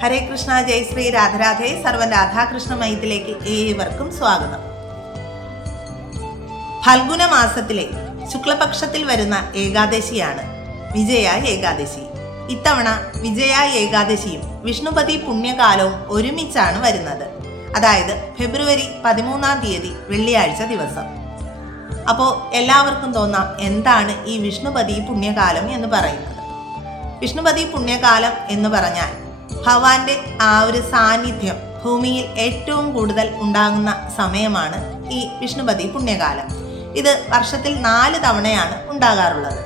ഹരേ കൃഷ്ണ, ജയ് ശ്രീ രാധരാധേ. സർവൻ രാധാകൃഷ്ണമയത്തിലേക്ക് ഏവർക്കും സ്വാഗതം. ഫൽഗുന മാസത്തിലെ ശുക്ലപക്ഷത്തിൽ വരുന്ന ഏകാദശിയാണ് വിജയ ഏകാദശി. ഇത്തവണ വിജയ ഏകാദശിയും വിഷ്ണുപതി പുണ്യകാലവും ഒരുമിച്ചാണ് വരുന്നത്. അതായത് ഫെബ്രുവരി 13 തീയതി വെള്ളിയാഴ്ച ദിവസം. അപ്പോൾ എല്ലാവർക്കും തോന്നാം, എന്താണ് ഈ വിഷ്ണുപതി പുണ്യകാലം എന്ന് പറയുന്നത്? വിഷ്ണുപതി പുണ്യകാലം എന്ന് പറഞ്ഞാൽ ഭഗവാന്റെ ആ ഒരു സാന്നിധ്യം ഭൂമിയിൽ ഏറ്റവും കൂടുതൽ ഉണ്ടാകുന്ന സമയമാണ് ഈ വിഷ്ണുപതി പുണ്യകാലം. ഇത് വർഷത്തിൽ 4 തവണയാണ് ഉണ്ടാകാറുള്ളത്.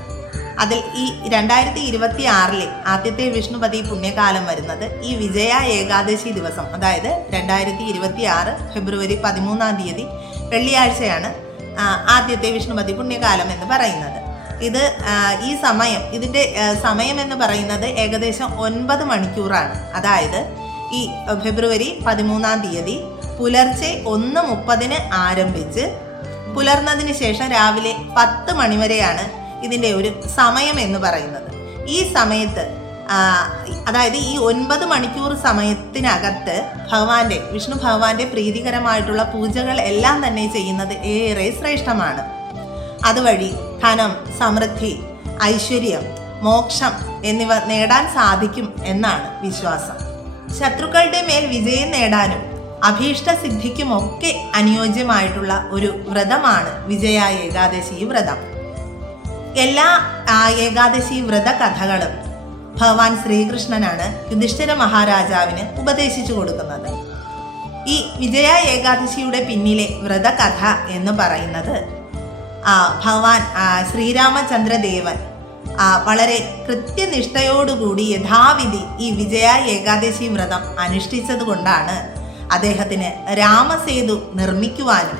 അതിൽ ഈ 2026 ആദ്യത്തെ വിഷ്ണുപതി പുണ്യകാലം വരുന്നത് ഈ വിജയ ഏകാദശി ദിവസം, അതായത് 2026 ഫെബ്രുവരി 13 തീയതി വെള്ളിയാഴ്ചയാണ് ആദ്യത്തെ വിഷ്ണുപതി പുണ്യകാലം എന്ന് പറയുന്നത്. ഇതിൻ്റെ സമയം എന്ന് പറയുന്നത് ഏകദേശം 9 മണിക്കൂറാണ്. അതായത് ഈ ഫെബ്രുവരി 13 തീയതി പുലർച്ചെ 1:30 ആരംഭിച്ച് പുലർന്നതിന് ശേഷം രാവിലെ 10 മണി വരെയാണ് ഇതിൻ്റെ ഒരു സമയം എന്ന് പറയുന്നത്. ഈ സമയത്ത് അതായത് ഈ 9 മണിക്കൂർ സമയത്തിനകത്ത് വിഷ്ണു ഭഗവാന്റെ പ്രീതികരമായിട്ടുള്ള പൂജകൾ എല്ലാം തന്നെ ചെയ്യുന്നത് ഏറെ ശ്രേഷ്ഠമാണ്. അതുവഴി ധനം, സമൃദ്ധി, ഐശ്വര്യം, മോക്ഷം എന്നിവ നേടാൻ സാധിക്കും എന്നാണ് വിശ്വാസം. ശത്രുക്കളുടെ മേൽ വിജയം നേടാനും അഭീഷ്ട സിദ്ധിക്കുമൊക്കെ അനുയോജ്യമായിട്ടുള്ള ഒരു വ്രതമാണ് വിജയ ഏകാദശി വ്രതം. എല്ലാ ഏകാദശി വ്രത കഥകളും ഭഗവാൻ ശ്രീകൃഷ്ണനാണ് യുധിഷ്ഠിര മഹാരാജാവിന് ഉപദേശിച്ചു കൊടുക്കുന്നത്. ഈ വിജയ ഏകാദശിയുടെ പിന്നിലെ വ്രതകഥ എന്ന് പറയുന്നത് ഭഗവാൻ ശ്രീരാമചന്ദ്രദേവൻ വളരെ കൃത്യനിഷ്ഠയോടുകൂടി യഥാവിധി ഈ വിജയ ഏകാദശി വ്രതം അനുഷ്ഠിച്ചത് കൊണ്ടാണ് അദ്ദേഹത്തിന് രാമസേതു നിർമ്മിക്കുവാനും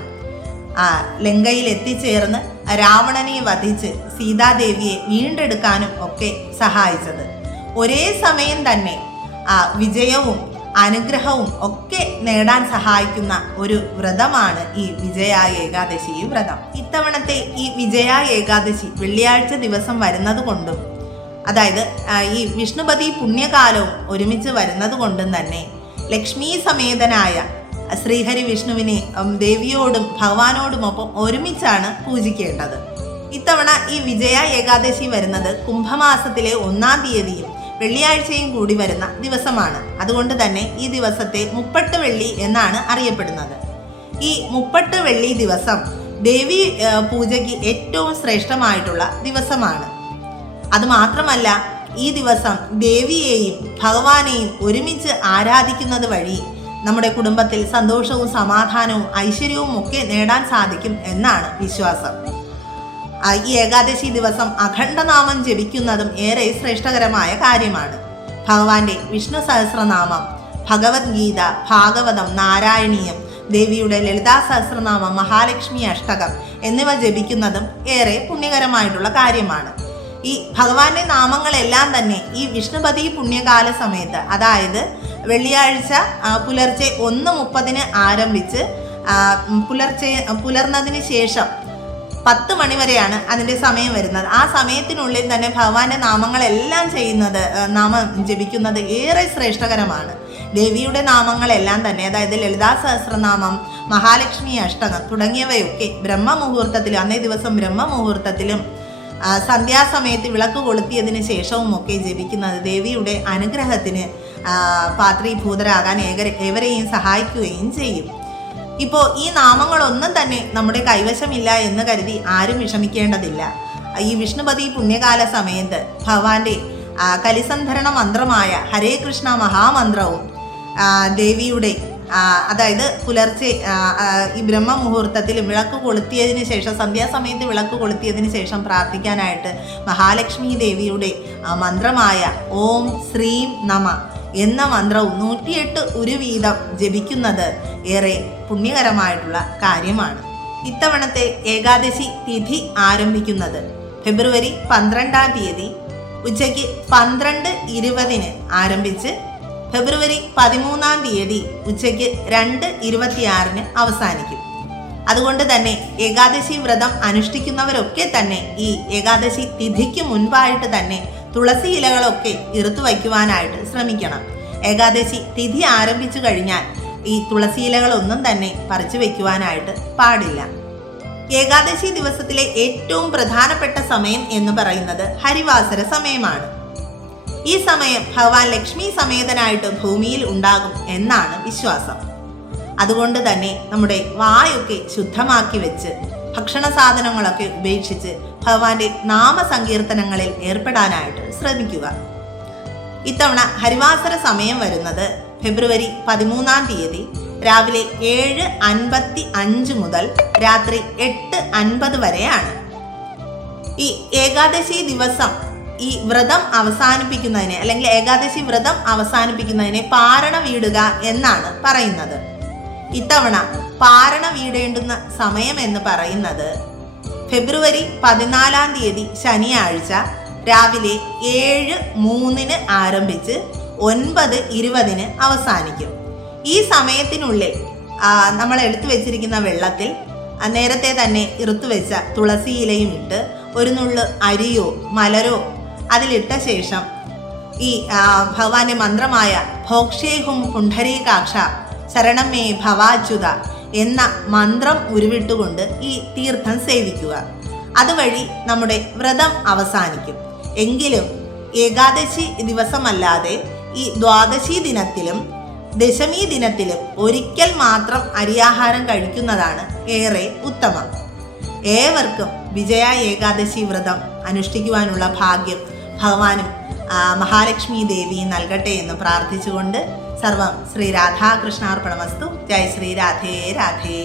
ലങ്കയിൽ എത്തിച്ചേർന്ന് രാവണനെ വധിച്ച് സീതാദേവിയെ വീണ്ടെടുക്കാനും ഒക്കെ സഹായിച്ചത്. ഒരേ സമയം തന്നെ വിജയവും അനുഗ്രഹവും ഒക്കെ നേടാൻ സഹായിക്കുന്ന ഒരു വ്രതമാണ് ഈ വിജയ ഏകാദശി വ്രതം. ഇത്തവണത്തെ ഈ വിജയ ഏകാദശി വെള്ളിയാഴ്ച ദിവസം വരുന്നത് കൊണ്ടും, അതായത് ഈ വിഷ്ണുപതി പുണ്യകാലവും ഒരുമിച്ച് വരുന്നത് കൊണ്ടും തന്നെ ലക്ഷ്മി സമേതനായ ശ്രീഹരി വിഷ്ണുവിനെ ദേവിയോടും ഭഗവാനോടുമൊപ്പം ഒരുമിച്ചാണ് പൂജിക്കേണ്ടത്. ഇത്തവണ ഈ വിജയ ഏകാദശി വരുന്നത് കുംഭമാസത്തിലെ 1 തീയതിയും വെള്ളിയാഴ്ചയും കൂടി വരുന്ന ദിവസമാണ്. അതുകൊണ്ട് തന്നെ ഈ ദിവസത്തെ 30 വെള്ളി എന്നാണ് അറിയപ്പെടുന്നത്. ഈ 30 വെള്ളി ദിവസം ദേവി പൂജയ്ക്ക് ഏറ്റവും ശ്രേഷ്ഠമായിട്ടുള്ള ദിവസമാണ്. അതുമാത്രമല്ല, ഈ ദിവസം ദേവിയെയും ഭഗവാനെയും ഒരുമിച്ച് ആരാധിക്കുന്നത് വഴി നമ്മുടെ കുടുംബത്തിൽ സന്തോഷവും സമാധാനവും ഐശ്വര്യവും ഒക്കെ നേടാൻ സാധിക്കും എന്നാണ് വിശ്വാസം. ഈ ഏകാദശി ദിവസം അഖണ്ഡനാമം ജപിക്കുന്നതും ഏറെ ശ്രേഷ്ഠകരമായ കാര്യമാണ്. ഭഗവാന്റെ വിഷ്ണു സഹസ്രനാമം, ഭഗവത്ഗീത, ഭാഗവതം, നാരായണീയം, ദേവിയുടെ ലളിതാ സഹസ്രനാമം, മഹാലക്ഷ്മി അഷ്ടകം എന്നിവ ജപിക്കുന്നതും ഏറെ പുണ്യകരമായിട്ടുള്ള കാര്യമാണ്. ഈ ഭഗവാന്റെ നാമങ്ങളെല്ലാം തന്നെ ഈ വിഷ്ണുപതി പുണ്യകാല സമയത്ത്, അതായത് വെള്ളിയാഴ്ച പുലർച്ചെ 1:30 ആരംഭിച്ച് പുലർന്നതിന് ശേഷം 10 മണി വരെയാണ് അതിൻ്റെ സമയം വരുന്നത്. ആ സമയത്തിനുള്ളിൽ തന്നെ ഭഗവാന്റെ നാമങ്ങളെല്ലാം നാമം ജപിക്കുന്നത് ഏറെ ശ്രേഷ്ഠകരമാണ്. ദേവിയുടെ നാമങ്ങളെല്ലാം തന്നെ, അതായത് ലളിതാ സഹസ്രനാമം, മഹാലക്ഷ്മി അഷ്ടകം തുടങ്ങിയവയൊക്കെ ബ്രഹ്മമുഹൂർത്തത്തിലും, അന്നേ ദിവസം ബ്രഹ്മമുഹൂർത്തത്തിലും സന്ധ്യാസമയത്ത് വിളക്ക് കൊളുത്തിയതിന് ശേഷവും ഒക്കെ ജപിക്കുന്നത് ദേവിയുടെ അനുഗ്രഹത്തിന് പാത്രീഭൂതരാകാൻ ഏവരെയും സഹായിക്കുകയും ചെയ്യും. ഇപ്പോൾ ഈ നാമങ്ങളൊന്നും തന്നെ നമ്മുടെ കൈവശമില്ല എന്ന് കരുതി ആരും വിഷമിക്കേണ്ടതില്ല. ഈ വിഷ്ണുപതി പുണ്യകാല സമയത്ത് ഭഗവാന്റെ കലിസന്ധരണ മന്ത്രമായ ഹരേ കൃഷ്ണ മഹാമന്ത്രവും ദേവിയുടെ അതായത് പുലർച്ചെ ഈ ബ്രഹ്മമുഹൂർത്തത്തിൽ വിളക്ക് കൊളുത്തിയതിന് ശേഷം, സന്ധ്യാസമയത്ത് വിളക്ക് കൊളുത്തിയതിന് ശേഷം പ്രാർത്ഥിക്കാനായിട്ട് മഹാലക്ഷ്മി ദേവിയുടെ മന്ത്രമായ ഓം ശ്രീം നമ എന്ന മന്ത്രവും 108 ഉരു വീതം ജപിക്കുന്നത് ഏറെ പുണ്യകരമായിട്ടുള്ള കാര്യമാണ്. ഇത്തവണത്തെ ഏകാദശി തിഥി ആരംഭിക്കുന്നത് ഫെബ്രുവരി 12 തീയതി ഉച്ചയ്ക്ക് 12:20 ആരംഭിച്ച് ഫെബ്രുവരി 13 തീയതി ഉച്ചയ്ക്ക് 2:26 അവസാനിക്കും. അതുകൊണ്ട് തന്നെ ഏകാദശി വ്രതം അനുഷ്ഠിക്കുന്നവരൊക്കെ തന്നെ ഈ ഏകാദശി തിഥിക്ക് മുൻപായിട്ട് തന്നെ തുളസി ഇലകളൊക്കെ ഇറുത്തു വയ്ക്കുവാനായിട്ട് ശ്രമിക്കണം. ഏകാദശി തിഥി ആരംഭിച്ചു കഴിഞ്ഞാൽ ഈ തുളസിയിലകളൊന്നും തന്നെ പറിച്ചു വെക്കുവാനായിട്ട് പാടില്ല. ഏകാദശി ദിവസത്തിലെ ഏറ്റവും പ്രധാനപ്പെട്ട സമയം എന്ന് പറയുന്നത് ഹരിവാസര സമയമാണ്. ഈ സമയം ഭഗവാൻ ലക്ഷ്മി സമേതനായിട്ട് ഭൂമിയിൽ ഉണ്ടാകും എന്നാണ് വിശ്വാസം. അതുകൊണ്ട് തന്നെ നമ്മുടെ വായൊക്കെ ശുദ്ധമാക്കി വെച്ച് ഭക്ഷണ സാധനങ്ങളൊക്കെ ഉപേക്ഷിച്ച് ഭഗവാന്റെ നാമസങ്കീർത്തനങ്ങളിൽ ഏർപ്പെടാനായിട്ട് ശ്രമിക്കുക. ഇത്തവണ ഹരിവാസര സമയം വരുന്നത് ഫെബ്രുവരി 13-ാം തീയതി രാവിലെ 7:55 മുതൽ രാത്രി 8:50 വരെയാണ്. ഈ ഏകാദശി ദിവസം ഈ വ്രതം അവസാനിപ്പിക്കുന്നതിനെ അല്ലെങ്കിൽ ഏകാദശി വ്രതം അവസാനിപ്പിക്കുന്നതിനെ പാരണ വീടുക എന്നാണ് പറയുന്നത്. ഇത്തവണ പാരണ വീടേണ്ടുന്ന സമയം എന്ന് പറയുന്നത് ഫെബ്രുവരി 14-ാം തീയതി ശനിയാഴ്ച രാവിലെ 7:03 ആരംഭിച്ച് 9:20 അവസാനിക്കും. ഈ സമയത്തിനുള്ളിൽ നമ്മൾ എടുത്തു വെച്ചിരിക്കുന്ന വെള്ളത്തിൽ നേരത്തെ തന്നെ ഇറുത്തു വെച്ച തുളസിയിലയും ഇട്ട് ഒരു നുള്ളു അരിയോ മലരോ അതിലിട്ട ശേഷം ഈ ഭഗവാന്റെ മന്ത്രമായ ഭോക്ഷേഹും പുണ്ഡരീകാക്ഷ ശരണം മേ ഭവാച്യുത എന്ന മന്ത്രം ഉരുവിട്ടുകൊണ്ട് ഈ തീർത്ഥം സേവിക്കുക. അതുവഴി നമ്മുടെ വ്രതം അവസാനിക്കും. എങ്കിലും ഏകാദശി ദിവസമല്ലാതെ ഈ ദ്വാദശി ദിനത്തിലും ദശമി ദിനത്തിലും ഒരിക്കൽ മാത്രം അരിയാഹാരം കഴിക്കുന്നതാണ് ഏറെ ഉത്തമം. ഏവർക്കും വിജയ ഏകാദശി വ്രതം അനുഷ്ഠിക്കുവാനുള്ള ഭാഗ്യം ഭഗവാനും മഹാലക്ഷ്മി ദേവിയും നൽകട്ടെ എന്ന് പ്രാർത്ഥിച്ചുകൊണ്ട് സർവം ശ്രീ രാധാകൃഷ്ണാർപ്പണമസ്തു. ജയ് ശ്രീ രാധേ രാധേ.